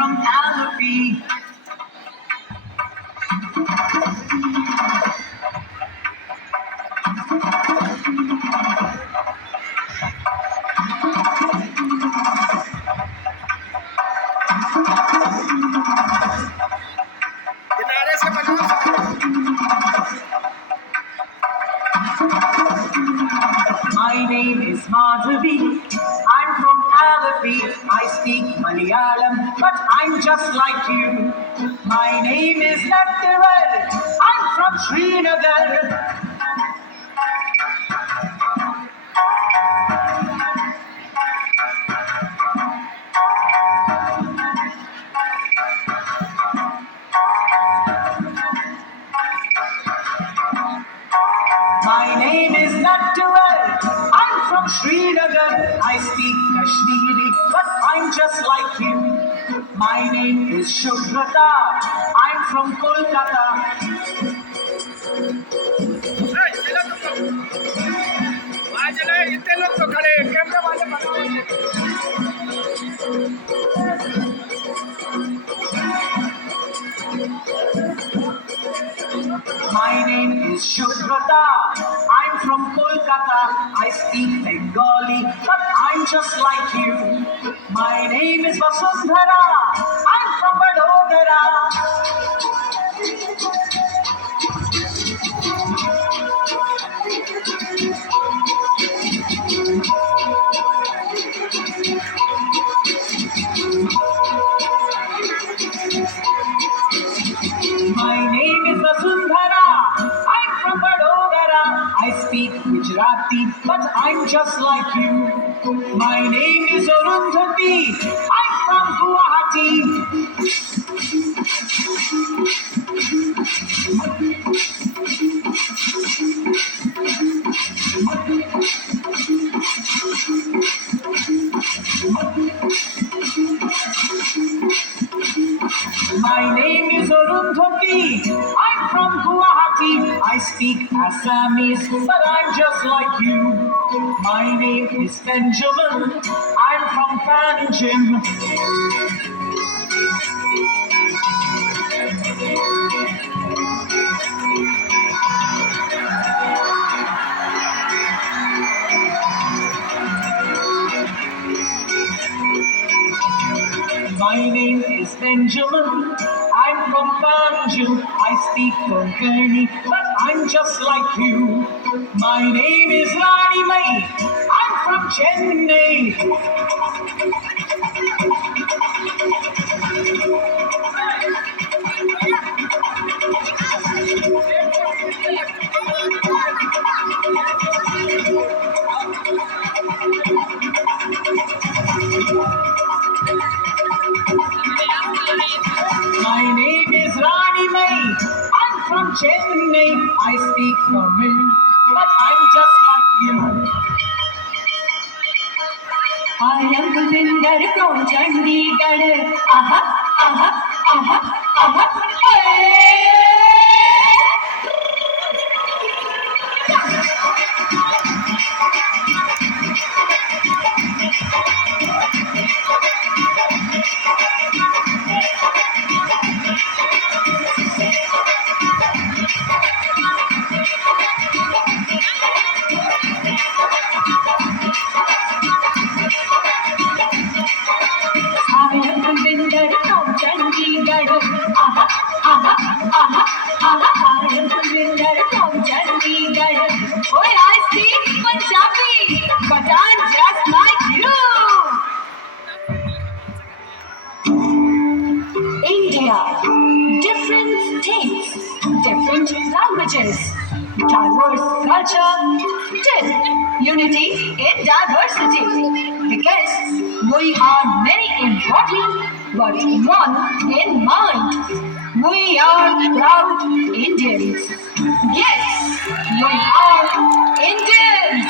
from Alleppey. My name is Madhavi. I'm from Alleppey. I speak Malayalam, but I'm just like you. My name is Nattival. I'm from Srinagar. My name is Nattival. I'm from Srinagar. I speak Kashmiri, but I'm just like you. My name is Shubhrata. I'm from Kolkata. इतने लोग तो खड़े camera वाले बनाओ My name is Shubhrata. I'm from Kolkata. I speak Bengali, but I'm just like you. My name is Vasundhara. I'm from Vadodara. My name is Vasundhara. I'm from Vadodara. I speak Gujarati, but I'm just like you. My name is Arundhati. I'm from Guwahati. My name is Arundhati. I'm from Guwahati. I speak Assamese, but I'm just like you. My name is Benjamin. I'm from Panjim. My name is Benjamin. I'm from Panjim. I speak Konkani, but I'm just like you. My name is Rani Mai. I'm from Chennai. My name is Rani Mai. I'm from Chennai. I speak Tamil, but I'm just like you. I am Gulvinder from Chandigarh. Aha, aha, aha, aha. Hey! I am Gulvinder from Chandigarh. Aha, aha, aha, aha. I am Gulvinder from Chandigarh. Oh, I speak Punjabi, but I'm just like you. India, different states, different languages, diverse culture, still unity in diversity. Because we are many in body, but one in mind. We are proud Indians. Yes, we are Indians.